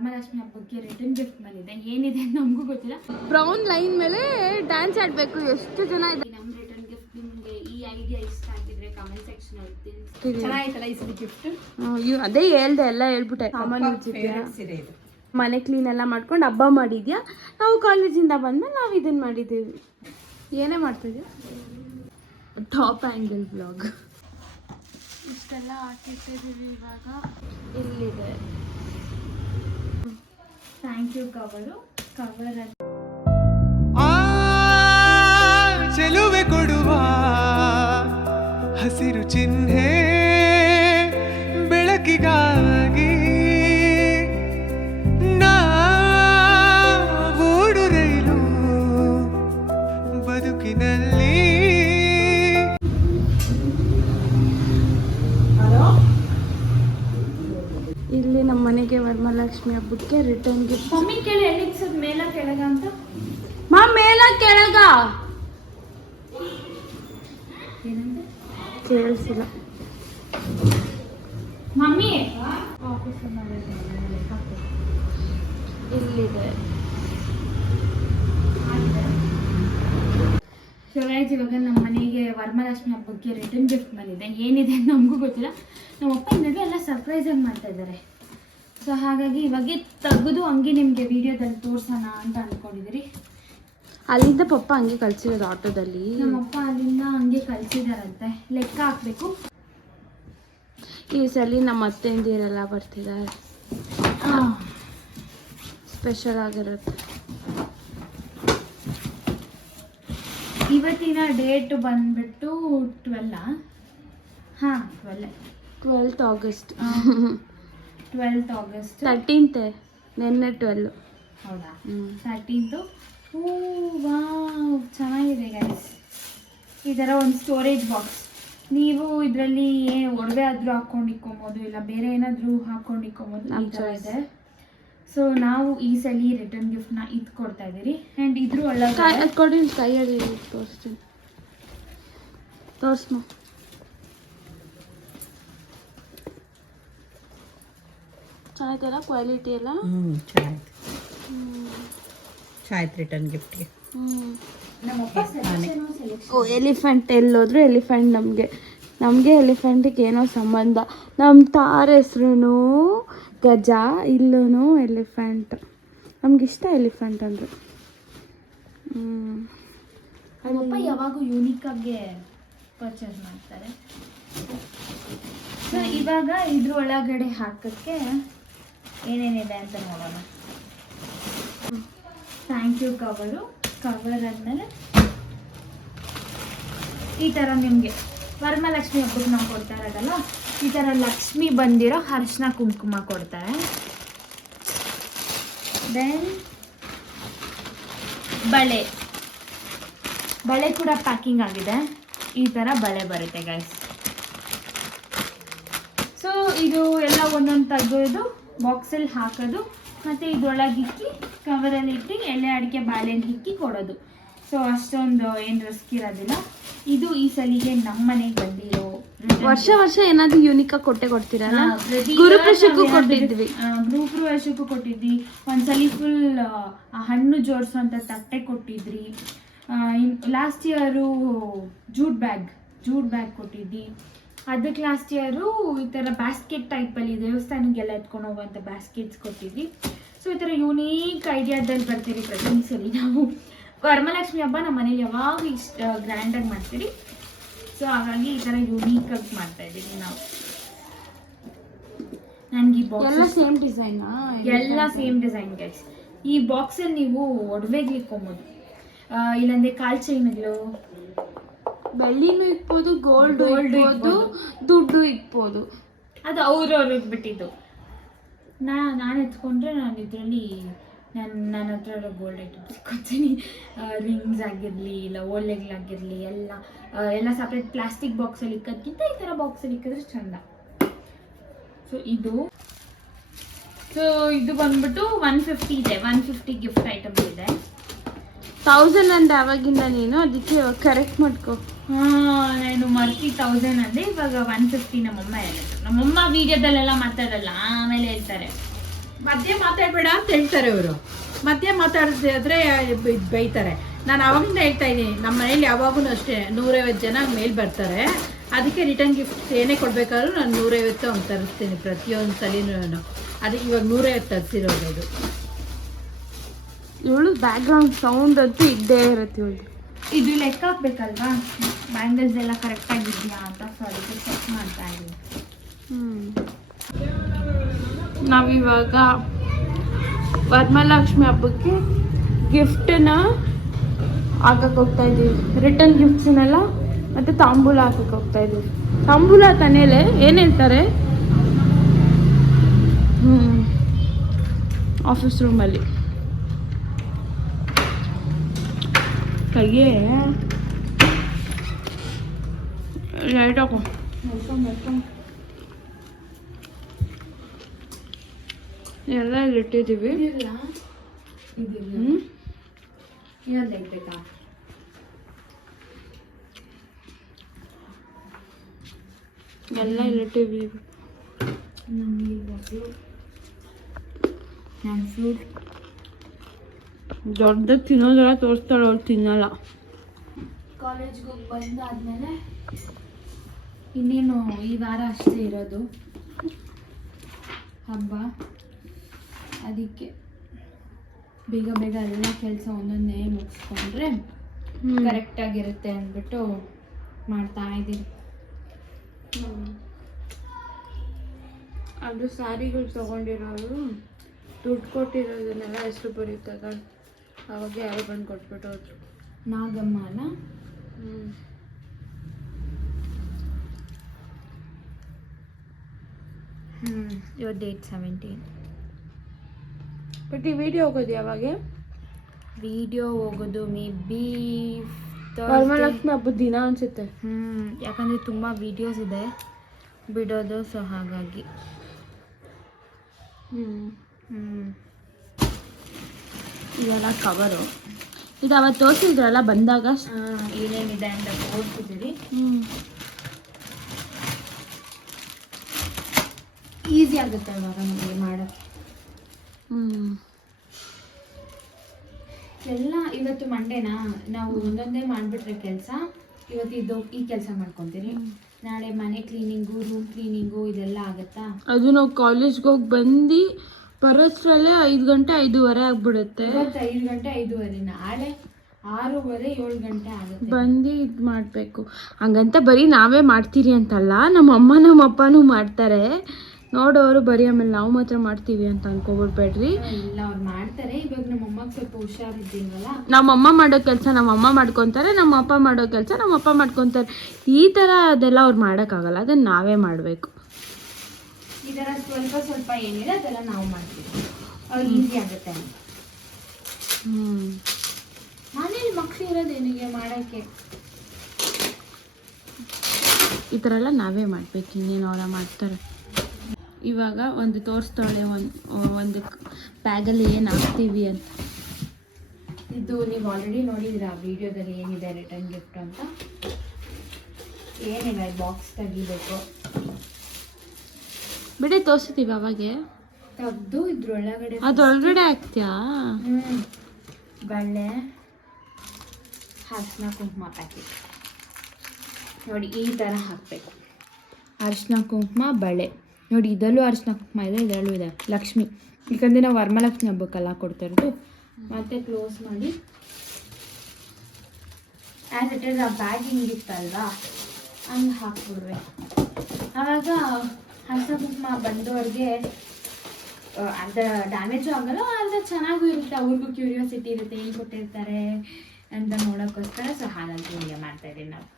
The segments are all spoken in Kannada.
ವರಮಹಾಲಕ್ಷ್ಮಿ ಹಬ್ಬಕ್ಕೆ ರಿಟರ್ನ್ ಗಿಫ್ಟ್ ಬಂದಿದೆ. ಏನಿದೆ ಅಂತ ನಮಗೂ ಗೊತ್ತಿಲ್ಲ. ಬ್ರೌನ್ ಲೈನ್ ಮೇಲೆ ಡ್ಯಾನ್ಸ್ ಆಡಬೇಕು. ಎಷ್ಟು ಜನ ಇದೆ? ನಮ್ಮ ರಿಟರ್ನ್ ಗಿಫ್ಟ್ ನಿಮಗೆ ಈ ಐಡಿಯಾ ಇಷ್ಟ ಆಗಿದ್ರೆ ಕಮೆಂಟ್ ಸೆಕ್ಷನ್ ಅಲ್ಲಿ ತಿಳಿಸಿ. ಚೆನ್ನಾಗಿತ್ತಲ್ಲ ಈ ಸರಿ ಗಿಫ್ಟ್? ಅದೇ ಹೇಳ್ದೆ, ಎಲ್ಲ ಹೇಳ್ಬಿಟ್ಟೆ. ಸಾಮಾನು ಮನೆ ಕ್ಲೀನ್ ಎಲ್ಲ ಮಾಡ್ಕೊಂಡು ಹಬ್ಬ ಮಾಡಿದ್ಯಾ. ನಾವು ಕಾಲೇಜಿಂದ ಬಂದ್ಮೇಲೆ ನಾವು ಇದನ್ನ ಮಾಡಿದ್ದೀವಿ. ಏನೇ ಮಾಡ್ತಿದ್ಯಾ? ಟಾಪ್ ಆ್ಯಂಗಲ್ ಬ್ಲಾಗ್ ಇಷ್ಟೆಲ್ಲ ಹಾಕಿಟ್ಟಿದ್ದೀವಿ. ಇವಾಗ ಇಲ್ಲಿದೆ. ಥ್ಯಾಂಕ್ ಯು ಕವರ್ ಚೆಲುವೆ ಕೊಡುವ ಹಸಿರು ಚಿಹ್ನೆ ಬೆಳಕಿಗಾಗಿ ನಾವೋಡು ರೈಲು ಬದುಕಿನಲ್ಲಿ. ಇಲ್ಲಿ ನಮ್ಮ ಮನೆಗೆ ವರಮಹಾಲಕ್ಷ್ಮಿ ಹಬ್ಬಕ್ಕೆ ರಿಟರ್ನ್ ಗಿಫ್ಟ್. ಮಮ್ಮಿ ಕೇಳಿ ಎಲ್ಲಿಕ್ಸದ್ ಮೇಲ ಕೆಳಗ ಅಂತ. ಮಾ ಮೇಲ ಕೆಳಗ ಏನಂತೆ ಕೇಳಿಸಿಲ್ಲ. ಮಮ್ಮಿ ಇಲ್ಲಿದೆ. ಸೊ ಗೈಸ್, ಇವಾಗ ನಮ್ಮ ಮನೆಗೆ ವರಮಹಾಲಕ್ಷ್ಮಿ ಹಬ್ಬಕ್ಕೆ ರಿಟರ್ನ್ ಗಿಫ್ಟ್ ಬಂದಿದೆ. ಏನಿದೆ ಅಂತ ನಮಗೂ ಗೊತ್ತಿಲ್ಲ. ನಮ್ಮಪ್ಪ ಇನ್ನದೇ ಎಲ್ಲ ಸರ್ಪ್ರೈಸಾಗಿ ಮಾಡ್ತಾ ಇದ್ದಾರೆ. ಸೊ ಹಾಗಾಗಿ ಇವಾಗ ತೆಗೆದು ಹಂಗೆ ನಿಮಗೆ ವಿಡಿಯೋದಲ್ಲಿ ತೋರ್ಸೋಣ ಅಂತ ಅಂದ್ಕೊಂಡಿದ್ದೀರಿ. ಅಲ್ಲಿಂದ ಪಪ್ಪ ಹಂಗೆ ಕಳ್ಸಿರೋದು ಆಟೋದಲ್ಲಿ. ನಮ್ಮಪ್ಪ ಅಲ್ಲಿಂದ ಹಂಗೆ ಕಳ್ಸಿದಾರಂತೆ. ಲೆಕ್ಕ ಹಾಕ್ಬೇಕು. ಈ ಸಲ ನಮ್ಮ ಅತ್ತೆಂದಿರೆಲ್ಲ ಬರ್ತಿದ್ದಾರೆ. ಸ್ಪೆಷಲ್ ಆಗಿರುತ್ತೆ. ಇವತ್ತಿನ ಡೇಟ್ ಬಂದ್ಬಿಟ್ಟು 12. ಹಾಂ 12th August. 12th August. 13th ನೆನ್ನೆ 12. ಹೌದಾ? 13th. ವಾವ್, ಚೆನ್ನಾಗಿದೆ ಗೈಸ್. ಈ ಥರ ಒಂದು ಸ್ಟೋರೇಜ್ ಬಾಕ್ಸ್. ನೀವು ಇದರಲ್ಲಿ ಒಡವೆ ಆದರೂ ಹಾಕೊಂಡು ಇಕ್ಕೊಬೋದು, ಇಲ್ಲ ಬೇರೆ ಏನಾದರೂ ಹಾಕೊಂಡು ಇಕ್ಕೊಬೋದು. ಈ ಥರ ಇದೆ. ಸೊ ನಾವು ಈ ಸಲ ರಿಟರ್ನ್ ಗಿಫ್ಟ್ನ ಇದು ಕೊಡ್ತಾ ಇದ್ದೀರಿ. ಆ್ಯಂಡ್ ಇದ್ರ ಒಳಗೆ ಕೊಡಿ, ಕೈಯಲ್ಲಿ ತೋರಿಸ್ತೀನಿ. ತೋರಿಸ್ಮ. ಚೆನ್ನಾಯ್ತಲ್ಲ ಕ್ವಾಲಿಟಿ ಎಲ್ಲ? ಚೆನ್ನಾಯ್ತು ರಿಟರ್ನ್ ಗಿಫ್ಟ್ಗೆ. ಓ, ಎಲಿಫೆಂಟ್ ಎಲ್ಲೋದ್ರು ಎಲಿಫೆಂಟ್. ನಮಗೆ ಎಲಿಫೆಂಟಿಗೆ ಏನೋ ಸಂಬಂಧ. ನಮ್ಮ ತಾರ ಹೆಸ್ರು ಗಜ, ಇಲ್ಲೂ ಎಲಿಫೆಂಟ್. ನಮಗಿಷ್ಟ ಎಲಿಫೆಂಟ್ ಅಂದರೆ. ನಮ್ಮಪ್ಪ ಯಾವಾಗೂ ಯೂನಿಕಾಗೆ ಪರ್ಚೇಸ್ ಮಾಡ್ತಾರೆ. ಸೊ ಇವಾಗ ಇದ್ರ ಒಳಗಡೆ ಹಾಕೋಕ್ಕೆ ಏನೇನಿದೆ ಅಂತ ನೋಡೋಣ. ಥ್ಯಾಂಕ್ ಯು ಕವರ್ ಆದಮೇಲೆ ಈ ಥರ ನಿಮಗೆ ವರಮಹಾಲಕ್ಷ್ಮಿ ಹಬ್ಬಕ್ಕೆ ನಾವು ಕೊಡ್ತಾ ಇರೋದಲ್ಲ, ಈ ಥರ ಲಕ್ಷ್ಮಿ ಬಂದಿರೋ ಅರಿಶಿನ ಕುಂಕುಮ ಕೊಡ್ತಾರೆ. ದೆನ್ ಬಳೆ ಕೂಡ ಪ್ಯಾಕಿಂಗ್ ಆಗಿದೆ. ಈ ಥರ ಬಳೆ ಬರುತ್ತೆ ಗೈಸ್. ಸೊ ಇದು ಎಲ್ಲ ಒಂದೊಂದು ತೆಗೆದು ಬಾಕ್ಸಲ್ಲಿ ಹಾಕೋದು, ಮತ್ತು ಇದರೊಳಗೆ ಇಕ್ಕಿ ಕವರಲ್ಲಿ ಇಟ್ಟು ಎಲೆ ಅಡಿಕೆ ಬಾಳೆಹಣ್ಣು ಇಕ್ಕಿ ಕೊಡೋದು. ಸೊ ಅಷ್ಟೊಂದು ಏನು ರಿಸ್ಕ್ ಇರೋದಿಲ್ಲ. ಇದು ಈ ಸಲಿಗೆ ನಮ್ಮ ಮನೆಗೆ ಬಂದಿರೋ. ವರ್ಷ ಏನಾದರೂ ಯೂನಿಕಾಗಿ ಕೊಡ್ತೀರಲ್ಲ? ಗುರುಪ್ರವೇಶಕ್ಕೂ ಕೊಟ್ಟಿದ್ವಿ. ಗೃಹಪ್ರವೇಶಕ್ಕೂ ಕೊಟ್ಟಿದ್ವಿ. ಒಂದ್ಸಲಿ ಫುಲ್ ಹಣ್ಣು ಜೋಡಿಸೋಂಥ ತಟ್ಟೆ ಕೊಟ್ಟಿದ್ರಿ. ಲಾಸ್ಟ್ ಇಯರು ಜೂಟ್ ಬ್ಯಾಗ್ ಕೊಟ್ಟಿದ್ವಿ. ಅದಕ್ಕೆ ಲಾಸ್ಟ್ ಇಯರು ಈ ಥರ ಬ್ಯಾಸ್ಕೆಟ್ ಟೈಪಲ್ಲಿ ದೇವಸ್ಥಾನಕ್ಕೆಲ್ಲ ಎತ್ಕೊಂಡು ಹೋಗುವಂಥ ಬ್ಯಾಸ್ಕೆಟ್ಸ್ ಕೊಟ್ಟಿದ್ವಿ. ಸೊ ಈ ಥರ ಯೂನೀಕ್ ಐಡಿಯಾದಲ್ಲಿ ಬರ್ತೀರಿ ಪ್ರತಿ ಸಲ ನಾವು. ವರಮಹಾಲಕ್ಷ್ಮಿ ಹಬ್ಬ ನಮ್ಮ ಮನೇಲಿ ಯಾವಾಗ ಇಷ್ಟ ಗ್ರ್ಯಾಂಡಾಗಿ ಮಾಡ್ತೀರಿ. ಸೊ ಹಾಗಾಗಿ ಈ ಥರ ಯೂನೀಕಾಗಿ ಮಾಡ್ತಾ ಇದ್ದೀವಿ ನಾವು. ನನಗೆ ಈ ಬಾಕ್ಸ್ ಎಲ್ಲ ಸೇಮ್ ಡಿಸೈನಾ? ಎಲ್ಲ ಸೇಮ್ ಡಿಸೈನ್ ಗೈಸ್. ಈ ಬಾಕ್ಸಲ್ಲಿ ನೀವು ಒಡವೆಗಳಿಕ್ಕೊಬೋದು, ಇಲ್ಲಾಂದರೆ ಕಾಲ್ ಚೈನ್ಗಳು, ಬೆಳ್ಳಿನೂ ಇಕ್ಬೋದು, ಗೋಲ್ಡ್ ಇಕ್ಬೋದು, ದುಡ್ಡು ಇಕ್ಬೋದು. ಅದು ಅವ್ರವ್ರಿಗೆ ಬಿಟ್ಟಿದ್ದು. ನಾನು ಎತ್ಕೊಂಡ್ರೆ ನಾನು ಇದರಲ್ಲಿ ನನ್ನ ಹತ್ರ ಗೋಲ್ಡ್ ಐಟಮ್ಸ್ ಇಟ್ಕೊತೀನಿ. ರಿಂಗ್ಸ್ ಆಗಿರಲಿ, ಇಲ್ಲ ಓಲೆಗಳಾಗಿರಲಿ, ಎಲ್ಲ ಸಪ್ರೇಟ್ ಪ್ಲಾಸ್ಟಿಕ್ ಬಾಕ್ಸಲ್ಲಿ ಇಕ್ಕೋದ್ಕಿಂತ ಈ ಥರ ಬಾಕ್ಸಲ್ಲಿ ಇಕ್ಕಿದ್ರೆ ಚೆಂದ. ಸೊ ಇದು ಬಂದ್ಬಿಟ್ಟು 150 ಇದೆ. 150 ಗಿಫ್ಟ್ ಐಟಮ್ಸ್ ಇದೆ. 1000 ಅಂದೆ ಅವಾಗಿಂದ ನೀನು, ಅದಕ್ಕೆ ಕರೆಕ್ಟ್ ಮಾಡ್ಕೊ. ನಾನು ಮರ್ತಿ 1000 ಅಂದೆ, ಇವಾಗ 150 ನಮ್ಮಮ್ಮ ಹೇಳಿದ್ರು. ನಮ್ಮಮ್ಮ ವಿಡಿಯೋದಲ್ಲೆಲ್ಲ ಮಾತಾಡಲ್ಲ, ಆಮೇಲೆ ಹೇಳ್ತಾರೆ. ಮಧ್ಯೆ ಮಾತಾಡಬೇಡ ಅಂತ ಹೇಳ್ತಾರೆ ಅವರು. ಮಧ್ಯೆ ಮಾತಾಡಿದ್ರೆ ಬೈತಾರೆ. ನಾನು ಅವಾಗಿಂದ ಹೇಳ್ತಾ ಇದ್ದೀನಿ, ನಮ್ಮ ಮನೇಲಿ ಯಾವಾಗೂ ಅಷ್ಟೇ 150 ಜನ ಮೇಲೆ ಬರ್ತಾರೆ. ಅದಕ್ಕೆ ರಿಟರ್ನ್ ಗಿಫ್ಟ್ ಏನೇ ಕೊಡಬೇಕಾದ್ರೂ ನಾನು 150 ಹಂಗೆ ತರಿಸ್ತೀನಿ ಪ್ರತಿಯೊಂದು ಸಲಿನೂ. ಅದಕ್ಕೆ ಇವಾಗ 150 ತರಿಸಿರೋದು. ಅದು ಇವಳು ಬ್ಯಾಕ್ಗ್ರೌಂಡ್ ಸೌಂಡ್ ಅಂತೂ ಇದ್ದೇ ಇರುತ್ತೆ ಇವಳು. ಇದು ಲೆಕ್ಕ ಹಾಕ್ಬೇಕಲ್ವಾ, ಬ್ಯಾಂಗಲ್ಸ್ ಎಲ್ಲ ಕರೆಕ್ಟಾಗಿದೆಯಾ ಅಂತ, ಸೊ ಅದಕ್ಕೆ ಚೆಕ್ ಮಾಡ್ತಾ ಇದ್ದೀನಿ. ನಾವಿವಾಗ ವರಮಹಾಲಕ್ಷ್ಮಿ ಹಬ್ಬಕ್ಕೆ ಗಿಫ್ಟನ್ನ ಹಾಕಕ್ಕೆ ಹೋಗ್ತಾ ಇದ್ದೀವಿ. ರಿಟರ್ನ್ ಗಿಫ್ಟ್ಸ್ನೆಲ್ಲ ಮತ್ತು ತಾಂಬೂಲ ಹಾಕಕ್ಕೆ ಹೋಗ್ತಾ ಇದ್ದೀವಿ. ತಾಂಬೂಲ ತನೇಲೆ ಏನು ಹೇಳ್ತಾರೆ, ಆಫೀಸ್ ರೂಮಲ್ಲಿ ಕೈಯೇ ಲೈಟ್ ಹಾಕೋ. ಎಲ್ಲ ಇಲ್ಲಿಟ್ಟಿದ್ದೀವಿ. ಬೇಕಾ ಎಲ್ಲ ಇಲ್ಲಿಟ್ಟಿದ್ದೀವಿ. ನಾನು ಫ್ರೂಟ್ ದೊಡ್ಡ ತಿನ್ನೋದೆಲ್ಲ ತೋರಿಸ್ತಾಳೆ, ಅವ್ರು ತಿನ್ನಲ್ಲ. ಕಾಲೇಜ್ಗೆ ಹೋಗಿ ಬಂದಾದ್ಮೇಲೆ ಇನ್ನೇನು ಈ ವಾರ ಅಷ್ಟೇ ಇರೋದು ಹಬ್ಬ. ಅದಕ್ಕೆ ಬೇಗ ಬೇಗ ಎಲ್ಲ ಕೆಲಸ ಒಂದೊಂದೇ ಮುಗಿಸ್ಕೊಂಡ್ರೆ ಕರೆಕ್ಟಾಗಿರುತ್ತೆ ಅಂದ್ಬಿಟ್ಟು ಮಾಡ್ತಾ ಇದ್ದೀನಿ. ಅದು ಸ್ಯಾರಿಗಳು ತೊಗೊಂಡಿರೋರು ದುಡ್ಡು ಕೊಟ್ಟಿರೋದನ್ನೆಲ್ಲ ಹೆಸರು ಬರೀತದ, ಅವಾಗ ಯಾರೋ ಬಂದು ಕೊಟ್ಬಿಟ್ಟು ಹೋದ್ರು. ನಾಗಮ್ಮ ಅಲ್ಲ. ಇವತ್ತು ಡೇಟ್ 17. ಬಟ್ ಈ ವಿಡಿಯೋ ಹೋಗೋದು ಯಾವಾಗ? ವಿಡಿಯೋ ಹೋಗೋದು ಮೇ ಬಿ ವರಮಹಾಲಕ್ಷ್ಮಿ ಹಬ್ಬದ ದಿನ ಅನಿಸುತ್ತೆ. ಯಾಕಂದರೆ ತುಂಬ ವೀಡಿಯೋಸ್ ಇದೆ ಬಿಡೋದು, ಸೊ ಹಾಗಾಗಿ. ಇದೆಲ್ಲ ಕವರು. ಇದು ಅವತ್ತು ತೋರಿಸಿದ್ರಲ್ಲ ಬಂದಾಗ ಏನೇನಿದೆ ಅಂತ ತೋರಿಸಿದ್ದೀರಿ. ಈಸಿ ಆಗುತ್ತೆ ಇವಾಗ ನಮಗೆ ಮಾಡೋಕ್ಕೆ. ಎಲ್ಲ ಇವತ್ತು ಮಂಡೇನಾ, ನಾವು ಒಂದೊಂದೇ ಮಾಡಿಬಿಟ್ರೆ ಕೆಲಸ. ಇವತ್ತು ಈ ಕೆಲಸ ಮಾಡ್ಕೊತೀರಿ, ನಾಳೆ ಮನೆ ಕ್ಲೀನಿಂಗು, ರೂಮ್ ಕ್ಲೀನಿಂಗು ಇದೆಲ್ಲ ಆಗುತ್ತಾ. ಅದು ನಾವು ಕಾಲೇಜ್ಗೆ ಹೋಗಿ ಬಂದು ಬರೋಷ್ಟ್ರಲ್ಲೇ 5 ಗಂಟೆ 5:15 ಆಗ್ಬಿಡುತ್ತೆ. ಇವತ್ತು 5 ಗಂಟೆ 5:15, ನಾಳೆ 6:30 7 ಗಂಟೆ ಆಗುತ್ತೆ. ಬಂದು ಇದು ಮಾಡಬೇಕು. ಹಂಗಂತ ಬರೀ ನಾವೇ ಮಾಡ್ತೀರಿ ಅಂತಲ್ಲ, ನಮ್ಮ ಅಮ್ಮ ನಮ್ಮ ಅಪ್ಪನೂ ಮಾಡ್ತಾರೆ. ನೋಡೋರು ಬರೀ ಆಮೇಲೆ ನಾವು ಮಾತ್ರ ಮಾಡ್ತೀವಿ ಅಂತ ಅನ್ಕೋಬಿಡ್ಬೇಡ್ರಿ. ಇಲ್ಲ, ಅವ್ರು ಮಾಡ್ತಾರೆ. ಇವಾಗ ನಮ್ಮ ಅಮ್ಮಗೆ ಸ್ವಲ್ಪ ಹುಷಾರಿದ್ದೀವಲ್ಲ, ನಮ್ಮಮ್ಮ ಮಾಡೋ ಕೆಲಸ ನಮ್ಮಮ್ಮ ಮಾಡ್ಕೊತಾರೆ, ನಮ್ಮ ಅಪ್ಪ ಮಾಡೋ ಕೆಲಸ ನಮ್ಮ ಅಪ್ಪ ಮಾಡ್ಕೊತಾರೆ. ಈ ಥರ ಅದೆಲ್ಲ ಅವ್ರು ಮಾಡೋಕ್ಕಾಗಲ್ಲ, ಅದನ್ನು ನಾವೇ ಮಾಡಬೇಕು. ಈ ಥರ ಸ್ವಲ್ಪ ಸ್ವಲ್ಪ ಏನಿದೆ ಅದೆಲ್ಲ ನಾವು ಮಾಡ್ತೀವಿ, ಅವ್ರಿಗೆ ಈಸಿ ಆಗುತ್ತೆ. ಮನೇಲಿ ಮಕ್ಕಳು ಇರೋದೇನಿಗೆ ಮಾಡೋಕ್ಕೆ, ಈ ಥರ ಎಲ್ಲ ನಾವೇ ಮಾಡಬೇಕು, ಇನ್ನೇನು ಅವರ ಮಾಡ್ತಾರೆ. ಇವಾಗ ಒಂದು ತೋರಿಸ್ತಾಳೆ, ಒಂದು ಬ್ಯಾಗಲ್ಲಿ ಏನು ಹಾಕ್ತೀವಿ ಅಂತ. ಇದು ನೀವು ಆಲ್ರೆಡಿ ನೋಡಿದ್ದೀರ ಆ ವಿಡಿಯೋದಲ್ಲಿ ಏನಿದೆ ರಿಟರ್ನ್ ಗಿಫ್ಟ್ ಅಂತ. ಏನಿಲ್ಲ, ಈ ಬಾಕ್ಸ್ ತೆಗಿಬೇಕು, ಬಿಡಿ ತೋರಿಸ್ತೀವಿ ಅವಾಗೆ ತೆಗ್ದು ಇದ್ರೊಳಗಡೆ ಅದೊಳಗಡೆ ಹಾಕ್ತೀಯಾ? ಬಳೆ, ಅರಿಶಿನ ಕುಂಕುಮ ಪ್ಯಾಕೆಟ್ ನೋಡಿ ಈ ಥರ ಹಾಕಬೇಕು. ಅರಿಶಿನ ಕುಂಕುಮ ಬಳೆ ನೋಡಿ, ಇದರಲ್ಲೂ ಅರಿಶಿನ ಕುಂಕುಮ ಇದೆ, ಇದರಲ್ಲೂ ಇದೆ ಲಕ್ಷ್ಮಿ. ಯಾಕಂದರೆ ನಾವು ವರಮಹಾಲಕ್ಷ್ಮಿ ಹಬ್ಬಕ್ಕೆಲ್ಲ ಕೊಡ್ತಾ ಇರೋದು. ಮತ್ತೆ ಕ್ಲೋಸ್ ಮಾಡಿ ಆ್ಯಸ್ ಇಟ್ ಇಸ್ ಆ ಬ್ಯಾಗ್ ಹಿಂಗಿತ್ತಲ್ವಾ ಹಂಗೆ ಹಾಕ್ಬಿಡ್ಬೇಕು. ಆವಾಗ ಅರಿಶಿನ ಕುಂಕುಮ ಬಂದವ್ರಿಗೆ ಅರ್ಧ ಡ್ಯಾಮೇಜು ಆಗಲ್ಲ, ಅರ್ಧ ಚೆನ್ನಾಗೂ ಇರುತ್ತೆ. ಅವ್ರಿಗೂ ಕ್ಯೂರಿಯಾಸಿಟಿ ಇರುತ್ತೆ ಏನು ಕೊಟ್ಟಿರ್ತಾರೆ ಅಂತ ನೋಡೋಕ್ಕೋಸ್ಕರ. ಸೊ ಹಾಗಾಗಿ ಹೀಗೆ ಮಾಡ್ತಾಯಿದ್ದೀವಿ ನಾವು.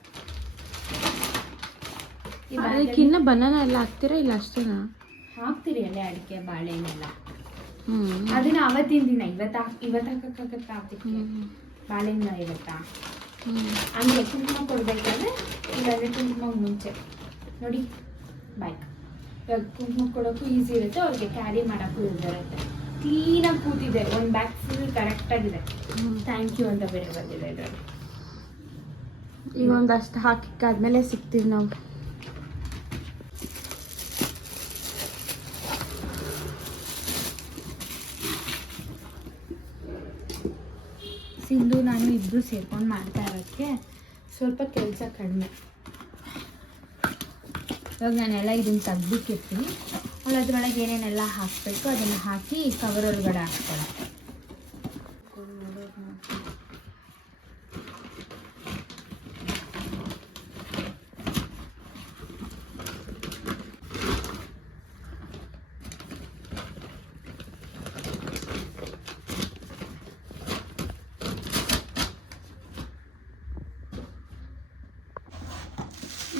ಅದಕ್ಕಿನ್ನ ಬನಾನ ಎಲ್ಲ ಹಾಕ್ತೀರಾ ಇಲ್ಲ ಅಷ್ಟೇನಾ? ಹಾಕ್ತೀರಿ ಎಲೆ ಅಡಿಕೆ ಬಾಳೆನೆಲ್ಲ. ಅದನ್ನ ಅವತ್ತಿನ ದಿನ ಇವತ್ತಾಗಕ್ಕಾಗತ್ತಾ ಅದಕ್ಕೆ ಬಾಳೆನ ಇರುತ್ತಾ ಹಂಗೆ ಕುಂಕುಮ ಕೊಡ್ಬೇಕಾದ್ರೆ ಇಲ್ಲಾಂದರೆ ಕುಂಕುಮ ಮುಂಚೆ ನೋಡಿ ಬಾಯ್ಕ್ ಇವಾಗ ಕುಂಕುಮ ಕೊಡೋಕ್ಕೂ ಈಸಿ ಇರುತ್ತೆ, ಅವ್ರಿಗೆ ಕ್ಯಾರಿ ಮಾಡೋಕ್ಕೂ ಯೂಸ್ ಇರುತ್ತೆ. ಕ್ಲೀನಾಗಿ ಕೂತಿದೆ, ಒಂದು ಬ್ಯಾಗ್ ಫುಲ್ ಕರೆಕ್ಟಾಗಿದೆ. ಥ್ಯಾಂಕ್ ಯು ಅಂತ ಬೇರೆ ಬಂದಿದೆ ಇದರಲ್ಲಿ. ಈಗ ಒಂದಷ್ಟು ಹಾಕಿಕ್ಕಾದ್ಮೇಲೆ ಸಿಗ್ತೀವಿ ನಾವು. ಸಿಂಧು ನಾನು ಇಬ್ಬರು ಸೇರ್ಕೊಂಡು ಮಾಡ್ತಾ ಇರೋಕ್ಕೆ ಸ್ವಲ್ಪ ಕೆಲಸ ಕಡಿಮೆ. ಇವಾಗ ನಾನೆಲ್ಲ ಇದನ್ನು ತೆಗ್ದಿಕ್ಕಿರ್ತೀನಿ. ಅದ್ರೊಳಗೆ ಏನೇನೆಲ್ಲ ಹಾಕಬೇಕು ಅದನ್ನು ಹಾಕಿ ಕವರ್ ಒಳಗಡೆ ಹಾಕ್ಕೊಳ್ಳೋಕ್ಕೆ.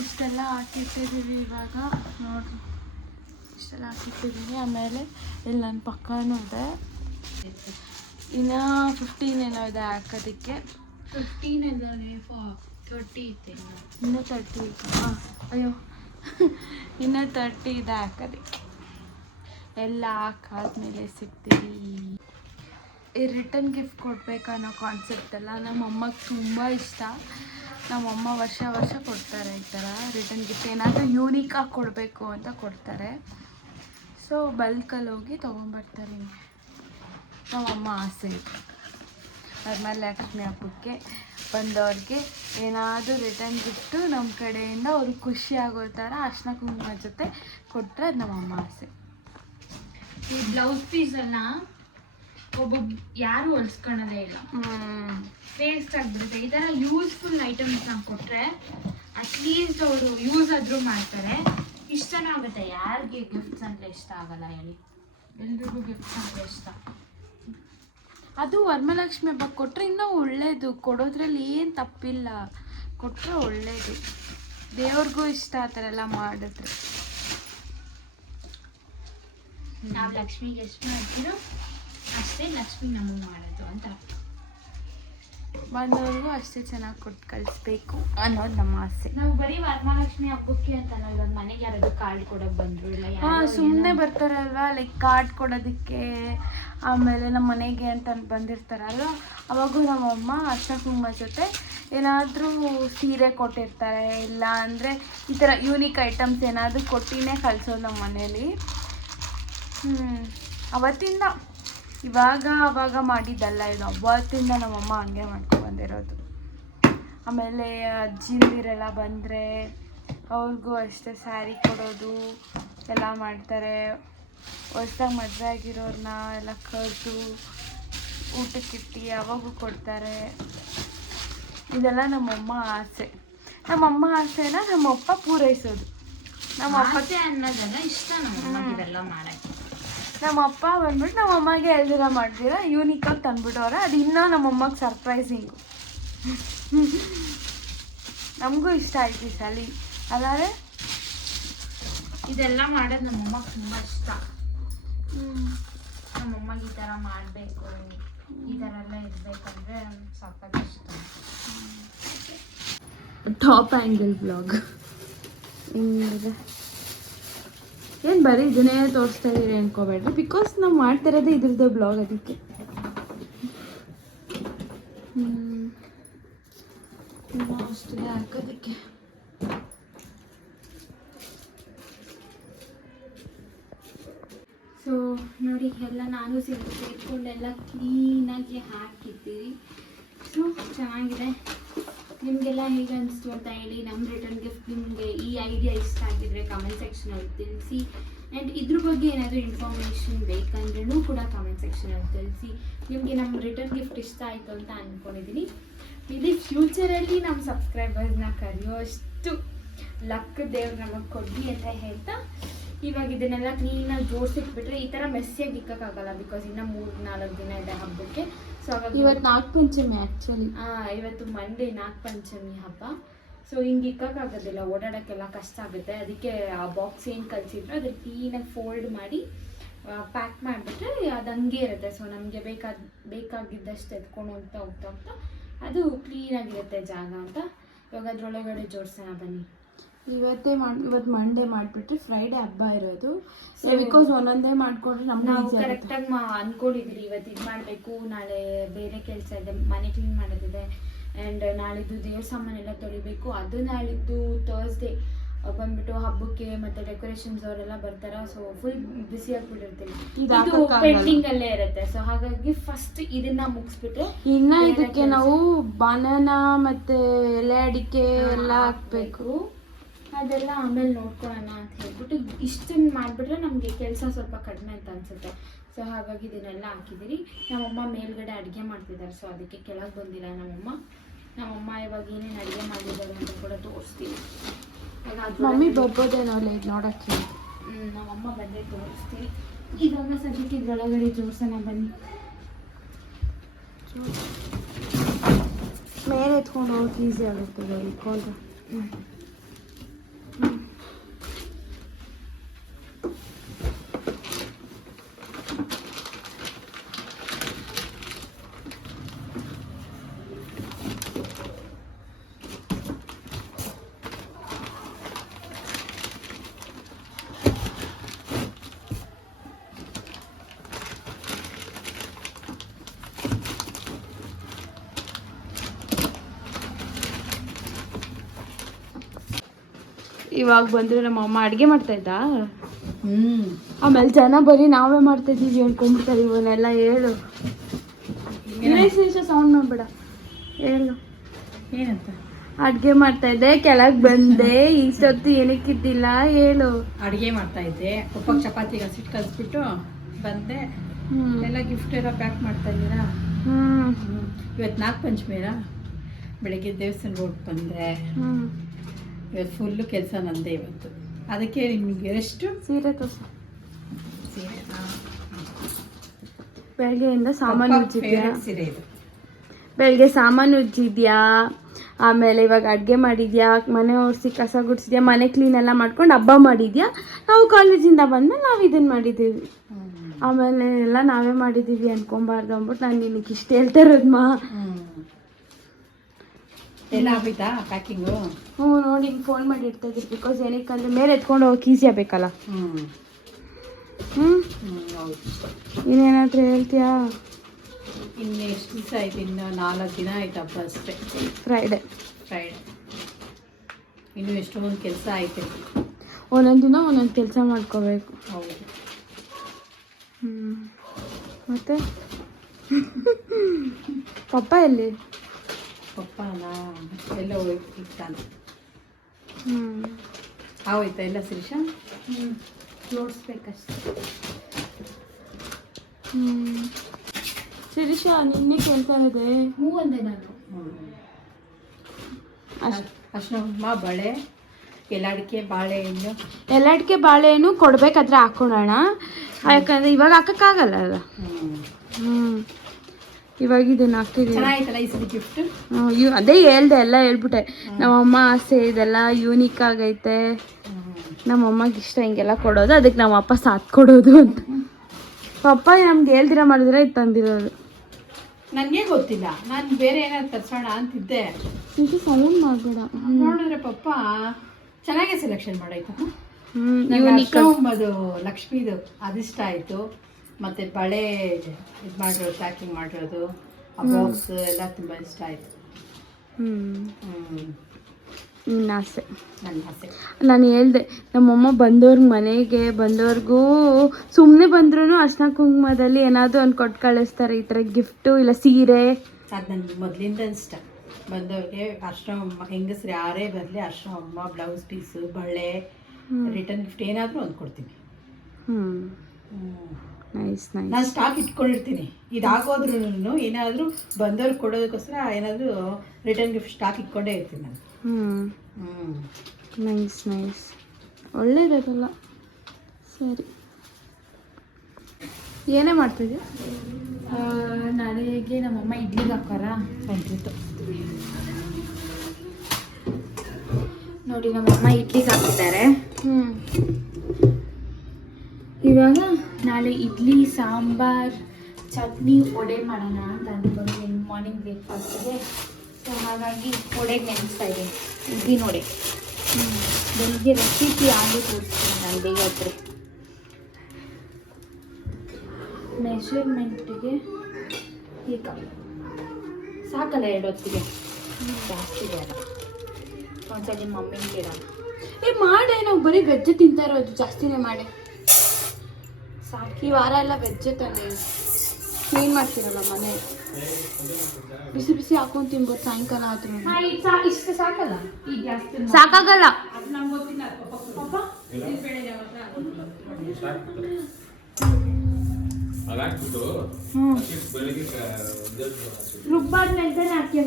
ಇಷ್ಟೆಲ್ಲ ಹಾಕಿಟ್ಟಿದ್ದೀವಿ ಇವಾಗ ನೋಡ್ರಿ, ಇಷ್ಟೆಲ್ಲ ಹಾಕಿಟ್ಟಿದ್ದೀವಿ. ಆಮೇಲೆ ಇಲ್ಲಿ ನನ್ನ ಪಕ್ಕನೂ ಇದೆ, ಇನ್ನು 15 ಏನೋ ಇದೆ ಹಾಕೋದಕ್ಕೆ. 15 ಇದ್ದಾವೆ, 30 ಇದೆ ಇನ್ನೂ 30 ಇದೆ. ಅಯ್ಯೋ ಇನ್ನೂ 30 ಇದೆ ಹಾಕೋದಕ್ಕೆ. ಎಲ್ಲ ಹಾಕಾದ್ಮೇಲೆ ಸಿಗ್ತೀವಿ. ಈ ರಿಟರ್ನ್ ಗಿಫ್ಟ್ ಕೊಡಬೇಕನ್ನೋ ಕಾನ್ಸೆಪ್ಟ್ ಎಲ್ಲ ನಮ್ಮಮ್ಮಗೆ ತುಂಬ ಇಷ್ಟ. ನಮ್ಮಮ್ಮ ವರ್ಷ ಕೊಡ್ತಾರೆ ಈ ಥರ ರಿಟರ್ನ್ ಗಿಫ್ಟ್, ಏನಾದರೂ ಯೂನಿಕಾಗಿ ಕೊಡಬೇಕು ಅಂತ ಕೊಡ್ತಾರೆ. ಸೊ ಬಲ್ಕಲ್ಲಿ ಹೋಗಿ ತೊಗೊಂಬರ್ತಾರೆ. ನಮ್ಮಮ್ಮ ಆಸೆ ಇದೆ ವರಮಹಾಲಕ್ಷ್ಮಿ ಹಬ್ಬಕ್ಕೆ ಬಂದವ್ರಿಗೆ ಏನಾದರೂ ರಿಟರ್ನ್ ಗಿಫ್ಟು ನಮ್ಮ ಕಡೆಯಿಂದ ಅವ್ರಿಗೆ ಖುಷಿ ಆಗೋ ಥರ ಅರ್ಶಿನ ಕುಂಕುಮ ಜೊತೆ ಕೊಟ್ಟರೆ ಅದು ನಮ್ಮಮ್ಮ ಆಸೆ. ಈ ಬ್ಲೌಸ್ ಪೀಸನ್ನ ಯಾರು ಹೊಲ್ಸ್ಕೊಳೋದೇ ಇಲ್ಲ, ವೇಸ್ಟ್ ಆಗಿಬಿಡುತ್ತೆ. ಈ ಥರ ಯೂಸ್ಫುಲ್ ಐಟಮ್ಸ್ನ ಕೊಟ್ಟರೆ ಅಟ್ಲೀಸ್ಟ್ ಅವರು ಯೂಸ್ ಆದರೂ ಮಾಡ್ತಾರೆ. ಇಷ್ಟನೂ ಆಗುತ್ತೆ. ಯಾರಿಗೆ ಗಿಫ್ಟ್ಸ್ ಅಂದರೆ ಇಷ್ಟ ಆಗಲ್ಲ ಹೇಳಿ? ಎಲ್ರಿಗೂ ಗಿಫ್ಟ್ಸ್ ಅಂದರೆ ಇಷ್ಟ. ಅದು ವರಮಹಾಲಕ್ಷ್ಮಿ ಹಬ್ಬಕ್ಕೆ ಕೊಟ್ಟರೆ ಇನ್ನೂ ಒಳ್ಳೆಯದು. ಕೊಡೋದ್ರಲ್ಲಿ ಏನು ತಪ್ಪಿಲ್ಲ, ಕೊಟ್ಟರೆ ಒಳ್ಳೆಯದು. ದೇವ್ರಿಗೂ ಇಷ್ಟ ಆ ಥರ ಎಲ್ಲ ಮಾಡಿದ್ರೆ. ನಾವು ಲಕ್ಷ್ಮಿಗೆ ಎಷ್ಟು ಮಾಡ್ತೀರೋ ಅಷ್ಟೇ ಲಕ್ಷ್ಮಿ ನಮಗೆ ಮಾಡೋದು ಅಂತ. ಬಂದವ್ರಿಗೂ ಅಷ್ಟೇ ಚೆನ್ನಾಗಿ ಕೊಟ್ಟು ಕಳಿಸ್ಬೇಕು ಅನ್ನೋದು ನಮ್ಮ ಆಸೆ. ನಾವು ಬರೀ ವರಮಹಾಲಕ್ಷ್ಮಿ ಹಬ್ಬಕ್ಕೆ ಅಂತಲ್ಲ, ಇವಾಗ ಮನೆಗೆ ಯಾರಾದ್ರು ಕಾರ್ಡ್ ಕೊಡೋಕೆ ಬಂದರು ಇಲ್ಲ ಸುಮ್ಮನೆ ಬರ್ತಾರಲ್ವ, ಲೈಕ್ ಕಾರ್ಡ್ ಕೊಡೋದಕ್ಕೆ, ಆಮೇಲೆ ನಮ್ಮ ಮನೆಗೆ ಅಂತ ಬಂದಿರ್ತಾರಲ್ವ, ಅವಾಗೂ ನಮ್ಮಮ್ಮ ಅರ್ಶಿನ ಕುಂಕುಮ ಜೊತೆ ಏನಾದರೂ ಸೀರೆ ಕೊಟ್ಟಿರ್ತಾರೆ, ಇಲ್ಲ ಅಂದರೆ ಈ ಥರ ಯೂನಿಕ್ ಐಟಮ್ಸ್ ಏನಾದರೂ ಕೊಟ್ಟಿನೇ ಕಳಿಸೋದು ನಮ್ಮ ಮನೇಲಿ. ಅವತ್ತಿಂದ ಅವಾಗ ಮಾಡಿದ್ದಲ್ಲ ಇದು, ಅವತ್ತಿಂದ ನಮ್ಮಮ್ಮ ಹಂಗೆ ಮಾಡ್ಕೊಂಡು ಬಂದಿರೋದು. ಆಮೇಲೆ ಅಜ್ಜಿಂದಿರೆಲ್ಲ ಬಂದರೆ ಅವ್ರಿಗೂ ಅಷ್ಟೇ ಸ್ಯಾರಿ ಕೊಡೋದು ಎಲ್ಲ ಮಾಡ್ತಾರೆ. ಹೊಸ್ದಾಗಿ ಮದುವೆ ಆಗಿರೋರನ್ನ ಎಲ್ಲ ಕರೆದು ಊಟಕ್ಕಿಟ್ಟು ಅವಾಗೂ ಕೊಡ್ತಾರೆ. ಇದೆಲ್ಲ ನಮ್ಮಮ್ಮ ಆಸೆ. ನಮ್ಮಮ್ಮ ಆಸೆನ ನಮ್ಮಪ್ಪ ಪೂರೈಸೋದು. ನಮ್ಮ ಆಸೆ ಅನ್ನೋದೆಲ್ಲ ಇಷ್ಟ ನಮ್ಮಗೆಲ್ಲ ಮಾಡೋಕ್ಕೆ. ನಮ್ಮ ಅಪ್ಪ ಬಂದ್ಬಿಟ್ಟು ನಮ್ಮ ಅಮ್ಮಗೆ ಎಲ್ದಿರ ಮಾಡ್ದಿರ ಯೂನಿಕಾಗಿ ತಂದ್ಬಿಟ್ಟವ್ರೆ. ಅದು ಇನ್ನೂ ನಮ್ಮಮ್ಮಗೆ ಸರ್ಪ್ರೈಸಿಂಗು. ನಮಗೂ ಇಷ್ಟ ಆಯ್ತು ಈ ಸಲ ಅಲ್ಲಾರೆ. ಇದೆಲ್ಲ ಮಾಡೋದು ನಮ್ಮಮ್ಮಗೆ ತುಂಬ ಇಷ್ಟ. ನಮ್ಮಮ್ಮಗೆ ಈ ಥರ ಮಾಡಬೇಕು, ಈ ಥರ ಎಲ್ಲ ಇರಬೇಕಂದ್ರೆ ಸಾಕಾಗಿ ಇಷ್ಟ. ಟಾಪ್ ಆ್ಯಂಗಲ್ ಬ್ಲಾಗ್ ಹಿಂಗಿದೆ. ಏನು ಬರೀ ಇದನ್ನೇ ತೋರಿಸ್ತಾ ಇದ್ದೀರಿ ಅನ್ಕೋಬೇಡ್ರಿ, ಬಿಕಾಸ್ ನಾವು ಮಾಡ್ತಿರೋದೇ ಇದ್ರದ್ದು ಬ್ಲಾಗ್, ಅದಕ್ಕೆ. ಅಷ್ಟಿದೆ ಹಾಕೋದಕ್ಕೆ. ಸೊ ನೋಡಿ, ಎಲ್ಲ ನಾನು ಸೇರಿಕೊಂಡೆಲ್ಲ ಕ್ಲೀನಾಗಿ ಹಾಕಿದ್ದೀವಿ. ಸೊ ಚೆನ್ನಾಗಿದೆ. ನಿಮಗೆಲ್ಲ ಹೇಗೆ ಅನಿಸ್ತು ಅಂತ ಹೇಳಿ. ನಮ್ಮ ರಿಟರ್ನ್ ಗಿಫ್ಟ್ ನಿಮಗೆ ಈ ಐಡಿಯಾ ಇಷ್ಟ ಆಗಿದ್ರೆ ಕಮೆಂಟ್ ಸೆಕ್ಷನಲ್ಲಿ ತಿಳಿಸಿ. ಆ್ಯಂಡ್ ಇದ್ರ ಬಗ್ಗೆ ಏನಾದರೂ ಇನ್ಫಾರ್ಮೇಷನ್ ಬೇಕಂದ್ರೂ ಕೂಡ ಕಮೆಂಟ್ ಸೆಕ್ಷನಲ್ಲಿ ತಿಳಿಸಿ. ನಿಮಗೆ ನಮ್ಮ ರಿಟರ್ನ್ ಗಿಫ್ಟ್ ಇಷ್ಟ ಆಯಿತು ಅಂತ ಅಂದ್ಕೊಂಡಿದ್ದೀನಿ. ಇಲ್ಲಿ ಫ್ಯೂಚರಲ್ಲಿ ನಮ್ಮ ಸಬ್ಸ್ಕ್ರೈಬರ್ಸ್ನ ಕರೆಯೋಷ್ಟು ಲಕ್ ದೇವ್ರು ನಮಗೆ ಕೊಡಲಿ ಅಂತ ಹೇಳ್ತಾ, ಇವಾಗ ಇದನ್ನೆಲ್ಲ ಕ್ಲೀನಾಗಿ ಜೋಡಿಸಿಟ್ಬಿಟ್ರೆ ಈ ಥರ ಮೆಸ್ಸಿಯಾಗಿ ಇಕ್ಕೋಕ್ಕಾಗಲ್ಲ, ಬಿಕಾಸ್ ಇನ್ನೂ 3-4 ದಿನ ಇದೆ ಹಬ್ಬಕ್ಕೆ. ಸೊ ಹಾಗಾಗಿ ಇವತ್ತು ನಾಗಪಂಚಮಿ ಆ್ಯಕ್ಚುಲಿ. ಇವತ್ತು ಮಂಡೇ ನಾಗಪಂಚಮಿ ಹಬ್ಬ. ಸೊ ಹಿಂಗೆ ಇಕ್ಕೋಕ್ಕಾಗೋದಿಲ್ಲ, ಓಡಾಡೋಕ್ಕೆಲ್ಲ ಕಷ್ಟ ಆಗುತ್ತೆ. ಅದಕ್ಕೆ ಆ ಬಾಕ್ಸ್ ಏನು ಕಳಿಸಿದ್ರು ಅದ್ರ ಕ್ಲೀನಾಗಿ ಫೋಲ್ಡ್ ಮಾಡಿ ಪ್ಯಾಕ್ ಮಾಡಿಬಿಟ್ರೆ ಅದು ಹಂಗೆ ಇರುತ್ತೆ. ಸೊ ನಮಗೆ ಬೇಕಾಗಿದ್ದಷ್ಟು ಎತ್ಕೊಂಡು ಹೋಗ್ತಾ ಅದು ಕ್ಲೀನಾಗಿರುತ್ತೆ ಜಾಗ ಅಂತ. ಇವಾಗ ಅದರೊಳಗಡೆ ಜೋಡಿಸೋಣ ಬನ್ನಿ. ಇವತ್ತು ಮಂಡೇ ಮಾಡಿಬಿಟ್ರೆ ಫ್ರೈಡೇ ಹಬ್ಬ ಇರೋದು. ಬಿಕಾಸ್ ಒಂದೊಂದೇ ಮಾಡಿಕೊಂಡ್ರೆ ನಾವು ಕರೆಕ್ಟಾಗಿ ಅಂದ್ಕೊಂಡಿದ್ರಿ ಇವತ್ತು ಇದು ಮಾಡಬೇಕು, ನಾಳೆ ಬೇರೆ ಕೆಲಸ ಇದೆ, ಮನೆ ಕ್ಲೀನ್ ಮಾಡೋದಿದೆ, ಆ್ಯಂಡ್ ನಾಳಿದ್ದು ದೇವ್ರ ಸಾಮಾನೆಲ್ಲ ತೊಳಿಬೇಕು. ಅದು ನಾಳಿದ್ದು ಥರ್ಸ್ಡೇ ಬಂದ್ಬಿಟ್ಟು ಹಬ್ಬಕ್ಕೆ ಮತ್ತೆ ಡೆಕೋರೇಷನ್ಸ್ ಅವರೆಲ್ಲ ಬರ್ತಾರ. ಸೊ ಫುಲ್ ಬಿಸಿ ಆಗ್ಬಿಟ್ಟಿರ್ತೀವಿ. ಇದು ಇದು ಹಾಕಕ್ಕಾಗಲ್ಲ. ಪೆಂಡಿಂಗ್ ಅಲ್ಲೇ ಇರುತ್ತೆ. ಸೊ ಹಾಗಾಗಿ ಫಸ್ಟ್ ಇದನ್ನ ಮುಗಿಸ್ಬಿಟ್ರೆ ಇನ್ನ ಇದಕ್ಕೆ ನಾವು ಬನಾನಾ ಮತ್ತೆ ಎಲೆ ಅಡಿಕೆ ಎಲ್ಲ ಹಾಕ್ಬೇಕು. ಅದೆಲ್ಲ ಆಮೇಲೆ ನೋಡ್ಕೊಳ್ಳೋಣ ಅಂತ ಹೇಳ್ಬಿಟ್ಟು ಇಷ್ಟನ್ನು ಮಾಡಿಬಿಟ್ರೆ ನಮಗೆ ಕೆಲಸ ಸ್ವಲ್ಪ ಕಡಿಮೆ ಅಂತ ಅನ್ಸುತ್ತೆ. ಸೊ ಹಾಗಾಗಿ ಇದನ್ನೆಲ್ಲ ಹಾಕಿದ್ದೀರಿ. ನಮ್ಮಮ್ಮ ಮೇಲ್ಗಡೆ ಅಡುಗೆ ಮಾಡ್ತಿದ್ದಾರೆ. ಸೊ ಅದಕ್ಕೆ ಕೆಳಗೆ ಬಂದಿಲ್ಲ ನಮ್ಮಮ್ಮ ಇವಾಗ ಏನೇನು ಅಡುಗೆ ಮಾಡಿದ್ದಾರೆ ಅಂತ ಕೂಡ ತೋರಿಸ್ತೀವಿ. ಮಮ್ಮಿ ಬರ್ಬೋದೇನೋ ಅಲ್ಲ ಇದು ನೋಡಕ್ಕೆ. ನಮ್ಮಮ್ಮ ಬಂದೇ ತೋರಿಸ್ತೀವಿ. ಇವಾಗ ಸದ್ಯಕ್ಕೆ ಇದ್ರೊಳಗಡೆ ಜೋಡ್ಸೋಣ ಬನ್ನಿ. ಮೇಲೆ ಎತ್ಕೊಂಡು ಹೋಗಕ್ಕೆ ಈಸಿ ಆಗುತ್ತೆ ಇಟ್ಕೊಂಡ್ರೆ. ಇವಾಗ ಬಂದ್ರೆ ನಮ್ಮ ಅಮ್ಮ ಅಡುಗೆ ಮಾಡ್ತಾ ಇದ್ದ. ಆಮೇಲೆ ಜನ ಬರೀ ನಾವೇ ಮಾಡ್ತಾ ಇದ್ದೀವಿ ಅನ್ಕೊಂಡ್ಬಿಡ್ತಾರೆ. ಇವನ್ನೆಲ್ಲ ಹೇಳು. ಸೌಂಡ್ ಮಾಡ್ಬೇಡ, ಹೇಳು ಏನಂತ. ಅಡುಗೆ ಮಾಡ್ತಾ ಇದ್ದೆ, ಕೆಳಗೆ ಬಂದೆ, ಇಷ್ಟೊತ್ತು ಏನಕ್ಕಿದ್ದಿಲ್ಲ, ಹೇಳು. ಅಡುಗೆ ಮಾಡ್ತಾ ಇದ್ದೆ, ಪಪ್ಪಗೆ ಚಪಾತಿಗೆ ಹಸಿಟ್ಟು ಕಲಿಸ್ಬಿಟ್ಟು ಬಂದೆ. ಎಲ್ಲ ಗಿಫ್ಟ್ ಎಲ್ಲ ಪ್ಯಾಕ್ ಮಾಡ್ತಾ ಇದ್ದೀರಾ. ಇವತ್ತು ನಾಗ ಪಂಚಮಿರ, ಬೆಳಗ್ಗೆ ದೇವಸ್ಥಾನಕ್ಕೆ ಹೋಗಿ ಬಂದೆ. ಇವತ್ತು ಫುಲ್ಲು ಕೆಲಸ ನಂದೇ ಇವತ್ತು. ಅದಕ್ಕೆ ನಿಮಗೆ ಎಷ್ಟು ಸೀರೆ ತೋರಿಸು. ಬೆಳಗ್ಗೆಯಿಂದ ಸಾಮಾನು ಉಜ್ಜಿದ್ಯಾ? ಸೀರೆ ಇದು ಬೆಳಗ್ಗೆ ಸಾಮಾನು ಉಜ್ಜಿದ್ಯಾ, ಆಮೇಲೆ ಇವಾಗ ಅಡುಗೆ ಮಾಡಿದ್ಯಾ, ಮನೆ ಒರೆಸಿ ಕಸ ಗುಡಿಸಿದ್ಯಾ, ಮನೆ ಕ್ಲೀನ್ ಎಲ್ಲ ಮಾಡ್ಕೊಂಡು ಹಬ್ಬ ಮಾಡಿದ್ಯಾ. ನಾವು ಕಾಲೇಜಿಂದ ಬಂದ್ಮೇಲೆ ನಾವು ಇದನ್ನು ಮಾಡಿದ್ದೀವಿ. ಆಮೇಲೆ ಎಲ್ಲ ನಾವೇ ಮಾಡಿದ್ದೀವಿ ಅನ್ಕೊಬಾರ್ದು ಅಂದ್ಬಿಟ್ಟು ನಾನು ನಿನಗೆ ಇಷ್ಟ ಹೇಳ್ತಾ ಇರೋದಮ್ಮ. ಎಲ್ಲ ಆಗೋಯ್ತಾ ಪ್ಯಾಕಿಂಗು? ಹ್ಞೂ, ನೋಡಿ ಫೋನ್ ಮಾಡಿ ಇಡ್ತಾ ಇದ್ದೀವಿ. ಬಿಕಾಸ್ ಏನಕ್ಕಂದ್ರೆ ಮೇಲೆ ಎತ್ಕೊಂಡು ಹೋಗಕ್ಕೆ ಈಸಿ ಆಗಬೇಕಲ್ಲ. ಹೌದು. ಇನ್ನೇನಾದರೂ ಹೇಳ್ತೀಯಾ? ಇನ್ನು ಎಷ್ಟು ದಿವಸ ಆಯ್ತು? ಇನ್ನು 4 ದಿನ ಆಯ್ತು ಹಬ್ಬ ಅಷ್ಟೇ. ಫ್ರೈಡೆ ಇನ್ನು ಎಷ್ಟೊಂದು ಕೆಲಸ ಐತೆ. ಒಂದೊಂದು ದಿನ ಒಂದೊಂದು ಕೆಲಸ ಮಾಡ್ಕೋಬೇಕು. ಹೌದು. ಮತ್ತೆ ಪಪ್ಪ ಎಲ್ಲಿ? ಪಪ್ಪನ ಎಲ್ಲ ಹೋಗ್ತಾನೆ. ಆಗೋಯ್ತಾ ಎಲ್ಲ ಶಿರೀಷ? ಜೋಡಿಸ್ಬೇಕಷ್ಟೆ. ಶಿರೀಷ ನಿನ್ನೆ ಕೆಲಸ ಇದೆ. ಹ್ಞೂ ಅಂದೆ ನಾನು. ಅಷ್ಟಮ್ಮ ಬಳೆ, ಎಲ್ಲಡಿಕೆ, ಬಾಳೆಹಣ್ಣು. ಎಲ್ಲಡಿಕೆ ಬಾಳೆಹಣ್ಣು ಕೊಡ್ಬೇಕಾದ್ರೆ ಹಾಕೊಳ್ಳೋಣ, ಯಾಕಂದ್ರೆ ಇವಾಗ ಹಾಕಕ್ಕಾಗಲ್ಲ ಅಲ್ಲ. ಇವಾಗ ಇದನ್ನ ಹಾಕಿದೀವಿ. ಚೆನ್ನಾಗಿತ್ತಲ್ಲ ಈ ಸರಿ ಗಿಫ್ಟ್? ಅದೇ ಹೇಳ್ದೆ, ಎಲ್ಲ ಹೇಳ್ಬಿಟ್ಟೆ. ನಮ್ಮಮ್ಮ ಆಸೆ ಇದೆಲ್ಲ ಯೂನಿಕ್ ಆಗೈತೆ, ನಮ್ಮಮ್ಮಗೆ ಇಷ್ಟ ಹಿಂಗೆಲ್ಲ ಕೊಡೋದು, ಅದಕ್ಕೆ ನಮ್ಮ ಅಪ್ಪ ಸಾಥ್ ಕೊಡೋದು ಅಂತ. ಪಪ್ಪ ನಮ್ಗೆ ಹೇಳ್ದಿರ ಮಾಡಿದ್ರೆ ಇದು ತಂದಿರೋದು. ನನಗೆ ಗೊತ್ತಿಲ್ಲ, ನಾನು ಬೇರೆ ಏನಾದ್ರು ತರ್ಸೋಣ ಅಂತಿದ್ದೆ. ಇದು ಸೌಂಡ್ ಮಾಡಬೇಡ. ನೋಡಿದ್ರೆ ಪಪ್ಪ ಚೆನ್ನಾಗೇ ಸೆಲೆಕ್ಷನ್ ಮಾಡಾಯ್ತು. ಯೂನಿಕ್ ಅದು ಲಕ್ಷ್ಮೀದು ಅದಿಷ್ಟ ಆಯಿತು. ಮತ್ತು ಬಳೆ ಇದು ಮಾಡಿರೋದು, ಪ್ಯಾಕಿಂಗ್ ಮಾಡಿರೋದು, ಆ ಬಾಕ್ಸ್ ಎಲ್ಲ ತುಂಬ ಇಷ್ಟ ಆಯಿತು. ನಿನ್ನ ಆಸೆ. ನನ್ನ ಆಸೆ. ನಾನು ಹೇಳ್ದೆ ನಮ್ಮಮ್ಮ ಬಂದವ್ರಿಗೆ, ಮನೆಗೆ ಬಂದವ್ರಿಗೂ ಸುಮ್ಮನೆ ಬಂದ್ರೂ ಅರ್ಶಿನ ಕುಂಕುಮದಲ್ಲಿ ಏನಾದರೂ ಒಂದು ಕೊಟ್ಟು ಕಳಿಸ್ತಾರೆ, ಈ ಥರ ಗಿಫ್ಟು ಇಲ್ಲ ಸೀರೆ. ಅದು ನನಗೆ ಮೊದಲಿಂದ ಇಷ್ಟ. ಬಂದವ್ರಿಗೆ ಅರ್ಶಿನ ಹೆಂಗಸ್ರು ಯಾರೇ ಬರಲಿ ಅರ್ಶಿನ ಅಮ್ಮ ಬ್ಲೌಸ್ ಪೀಸು, ಬಳೆ, ರಿಟರ್ನ್ ಗಿಫ್ಟ್ ಏನಾದರೂ ಒಂದು ಕೊಡ್ತೀನಿ. Nice nice. ನಾನು ಸ್ಟಾಕ್ ಇಟ್ಕೊಂಡಿರ್ತೀನಿ. ಇದಾಗೋದ್ರೂ ಏನಾದರೂ ಬಂದವ್ರಿಗೆ ಕೊಡೋದಕ್ಕೋಸ್ಕರ ಏನಾದರೂ ರಿಟರ್ನ್ ಗಿಫ್ಟ್ ಸ್ಟಾಕ್ ಇಟ್ಕೊಂಡೇ ಇರ್ತೀನಿ ನಾನು. ನೈಸ್ ನೈಸ್, ಒಳ್ಳೇದಲ್ಲ. ಸರಿ, ಏನೇ ಮಾಡ್ತಿದ್ದೆ? ನಾಳೆಗೆ ನಮ್ಮಮ್ಮ ಇಡ್ಲಿಗೆ ಹಾಕೋರ ಬಂದಿತ್ತು ನೋಡಿ. ನಮ್ಮಮ್ಮ ಇಡ್ಲಿಗೆ ಹಾಕಿದ್ದಾರೆ. ಇವಾಗ ನಾಳೆ ಇಡ್ಲಿ, ಸಾಂಬಾರ್, ಚಟ್ನಿ, ವಡೆ ಮಾಡೋಣ ಅಂತ ಅಂದ್ಕೊಂಡು ಮಾರ್ನಿಂಗ್ ಬ್ರೇಕ್ಫಾಸ್ಟಿಗೆ. ಸೊ ಹಾಗಾಗಿ ವಡೆಗೆ ನೆನೆಸ್ತಾ ಇದ್ದೀನಿ, ಉದ್ದಿನ ವಡೆ. ಬೆಳಿಗ್ಗೆ ರೆಸಿಪಿ ಆಗಿ ತೋರಿಸ್ತೀನಿ ನಾನು ಬೇಗ ಹತ್ರ. ಮೆಷರ್ಮೆಂಟಿಗೆ ಈಗ ಸಾಕಲ್ಲ 2 ಹೊತ್ತಿಗೆ, ಜಾಸ್ತಿ ಬೇಡ. ಒಂದ್ಸಲಿ ಮಮ್ಮಿನ ಕೇಳೋಣ. ಮಾಡೆ, ನಾವು ಬರೀ ವೆಜ್ ತಿಂತಾ ಇರೋದು, ಜಾಸ್ತಿನೇ ಮಾಡೆ. ಸಾಕು, ಈ ವಾರ ಎಲ್ಲ ವೆಜ್ ತಾನೆ. ಕ್ಲೀನ್ ಮಾಡ್ತೀರಲ್ಲ ಮನೆ, ಬಿಸಿ ಬಿಸಿ ಹಾಕೊಂಡು ತಿನ್ಬೋದು ಸಾಯಂಕಾಲ ಆದ್ರೂ. ಇಷ್ಟು ಸಾಕಲ್ಲ, ಈಗ ಜಾಸ್ತಿ ಸಾಕಾಗಲ್ಲ. ರುಬ್ಬಾದ್ಮೇಲೆ ಅಕ್ಕಿ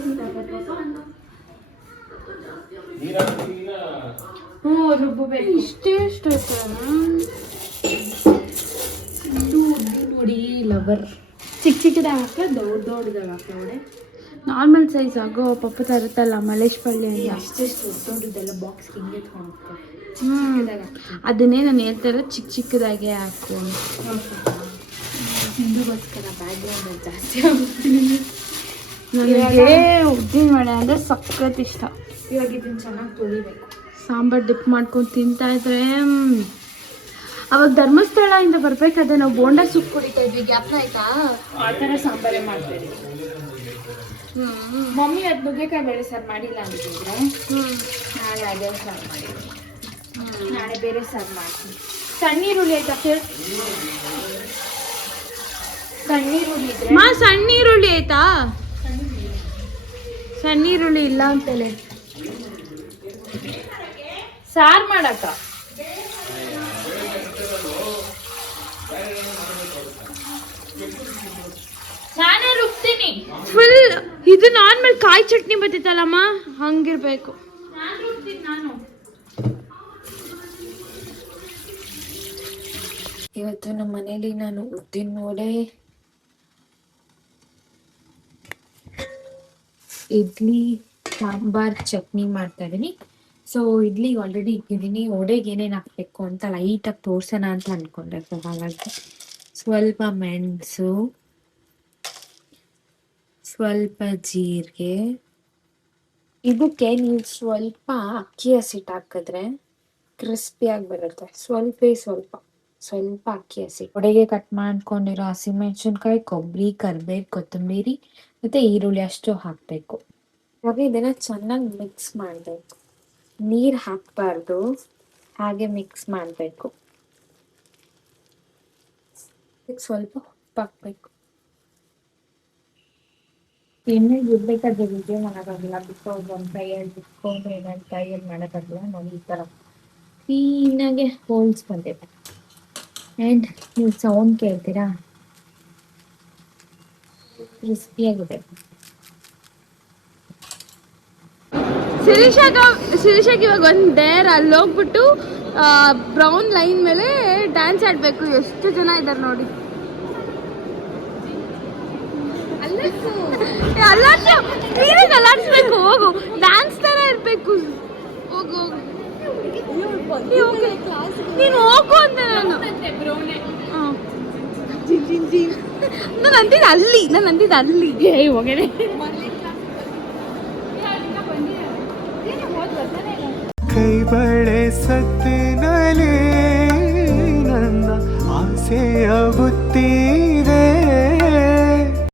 ರುಬ್ಬಬೇಕು. ಇಷ್ಟೇಷ್ಟು ನೋಡಿ ಲವರ್ ಚಿಕ್ಕ ಚಿಕ್ಕದಾಗ ಹಾಕ, ದೊಡ್ಡದಾಗ ಹಾಕೋಡೆ. ನಾರ್ಮಲ್ ಸೈಜ್ ಆಗೋ ಪಪ್ಪ ತರುತ್ತಲ್ಲ ಮಲೇಶ್ ಪಳ್ಳಿ ಅಂತ, ಅಷ್ಟೆಷ್ಟು ದೊಡ್ಡದೆಲ್ಲ ಬಾಕ್ಸ್ ಹಿಂಗೆ ಇಟ್ಕೊಂಡು ಅದನ್ನೇ ನಾನು ಹೇಳ್ತಾ ಇರೋದು, ಚಿಕ್ಕ ಚಿಕ್ಕದಾಗೆ ಹಾಕು. ಹಿಂದೂಗೋಸ್ಕರ ಬ್ಯಾಕ್ಗ್ರೌಂಡ್ ಜಾಸ್ತಿ ಆಗುತ್ತೆ. ನನಗೆ ಉದ್ದಿನ ವಡೆ ಅಂದರೆ ಸಖತ್ ಇಷ್ಟ. ಇವಾಗ ಇದನ್ನು ಚೆನ್ನಾಗಿ ತೊಳಿಬೇಕು. ಸಾಂಬಾರು ಡಿಪ್ ಮಾಡ್ಕೊಂಡು ತಿಂತಾ ಇದ್ರೆ ಅವಾಗ ಧರ್ಮಸ್ಥಳದಿಂದ ಬರ್ಬೇಕಾದ್ರೆ ನಾವು ಬೋಂಡಾ ಸೂಪ್ ಕುಡಿತಾ ಇದ್ವಿ, ಜ್ಞಾಪನ ಆಯ್ತಾ? ಆ ಥರ ಸಾಂಬಾರೇ ಮಾಡ್ತೀವಿ. ಮಮ್ಮಿ ಅದು ನುಗ್ಗೆಕಾಯಿ ಬೇಳೆ ಸಾರು ಮಾಡಿಲ್ಲ ಅಂತಿದ್ರೆ ನಾಳೆ ಅದೇ ಸಾರು ಮಾಡಿದ್ವಿ. ನಾಳೆ ಬೇರೆ ಸಾರು ಮಾಡ್ತೀನಿ. ಸಣ್ಣೀರುಳ್ಳಿ ಆಯ್ತಾ ಸರ್? ಸಣ್ಣೀರುಳ್ಳಿ ಇದ್ರೆ ಸಣ್ಣ ಈರುಳ್ಳಿ ಆಯ್ತಾ? ಸಣ್ಣ ಈರುಳ್ಳಿ ಇಲ್ಲ ಅಂತಲೇ ಸಾರು ಮಾಡಕ್ಕ ನಾನೇ ರುಬ್ತೀನಿ. ಫುಲ್ ಇದು ನಾರ್ಮಲ್ ಕಾಯಿ ಚಟ್ನಿ ಬರ್ತೈತಲ್ಲಮ್ಮ, ಹಂಗಿರ್ಬೇಕು. ನಾನು ರುಬ್ತೀನಿ. ನಾನು ಇವತ್ತು ನಮ್ಮ ಮನೇಲಿ ನಾನು ಉದ್ದಿನ ವಡೆ, ಇಡ್ಲಿ, ಸಾಂಬಾರ್, ಚಟ್ನಿ ಮಾಡ್ತಾ ಇದ್ದೀನಿ. ಸೊ ಇಡ್ಲಿ ಆಲ್ರೆಡಿ ಇಟ್ಟಿದ್ದೀನಿ. ವಡೆಗೆ ಏನೇನು ಹಾಕಬೇಕು ಅಂತ ಲೈಟಾಗಿ ತೋರ್ಸೋಣ ಅಂತ ಅಂದ್ಕೊಂಡೆ. ಸೊ ಹಾಗಾಗಿ ಸ್ವಲ್ಪ ಮೆಣಸು, ಸ್ವಲ್ಪ ಜೀರಿಗೆ. ಇದಕ್ಕೆ ನೀವು ಸ್ವಲ್ಪ ಅಕ್ಕಿ ಹಸಿಟ್ಟು ಹಾಕಿದ್ರೆ ಕ್ರಿಸ್ಪಿಯಾಗಿ ಬರುತ್ತೆ. ಸ್ವಲ್ಪ ಅಕ್ಕಿ ಹಸಿ. ವಡೆಗೆ ಕಟ್ ಮಾಡ್ಕೊಂಡಿರೋ ಹಸಿಮೆಣಸಿನ್ಕಾಯಿ, ಕೊಬ್ಬರಿ, ಕರಿಬೇವು, ಕೊತ್ತಂಬರಿ ಮತ್ತು ಈರುಳ್ಳಿ ಅಷ್ಟು ಹಾಕಬೇಕು. ಇವಾಗ ಇದನ್ನು ಚೆನ್ನಾಗಿ ಮಿಕ್ಸ್ ಮಾಡಬೇಕು. ನೀರು ಹಾಕಬಾರ್ದು, ಹಾಗೆ ಮಿಕ್ಸ್ ಮಾಡಬೇಕು. ಸ್ವಲ್ಪ ಉಪ್ಪು ಹಾಕಬೇಕು. ಎಣ್ಣೆ ಬಿಡ್ಬೇಕಾದ್ರೆ ವಿಡಿಯೋ ಮಾಡೋಕ್ಕಾಗಲ್ಲ, ಬಿಕಾಸ್ ಒಂದು ಕೈಯಲ್ಲಿ ಬಿಟ್ಕೊಂಡ್ರೆ ಇನ್ನೊಂದು ಕೈಯಲ್ಲಿ ಮಾಡೋಕ್ಕಾಗಲ್ಲ. ನೋಡಿ ಈ ಥರ ಕ್ಲೀನಾಗೆ ಹೋಲ್ಸ್ ಬಂದಿದೆ. ಆ್ಯಂಡ್ ನೀವು ಸೌಂಡ್ ಕೇಳ್ತೀರಾ, ಕ್ರಿಸ್ಪಿಯಾಗಿದೆ. ಶಿರೀಷಾಗ ಇವಾಗ ಒಂದು ಡೇರ್ ಅಲ್ಲಿ ಹೋಗ್ಬಿಟ್ಟು ಬ್ರೌನ್ ಲೈನ್ ಮೇಲೆ ಡ್ಯಾನ್ಸ್ ಆಡಬೇಕು. ಎಷ್ಟು ಜನ ಇದ್ದಾರೆ ನೋಡಿ. ಅಲ್ಲಾಡಿಸ್ಬೇಕು, ಹೋಗು. ಡ್ಯಾನ್ಸ್ ತರ ಇರ್ಬೇಕು. ಹೋಗು ನೀನು ಹೋಗು ಅಂತ ನಾನು ಅಂದಿದ್ದು ಅಲ್ಲಿ ಹೋಗೇನೆ. ಕೈ ಬಳೆ ಸತ್ತೆ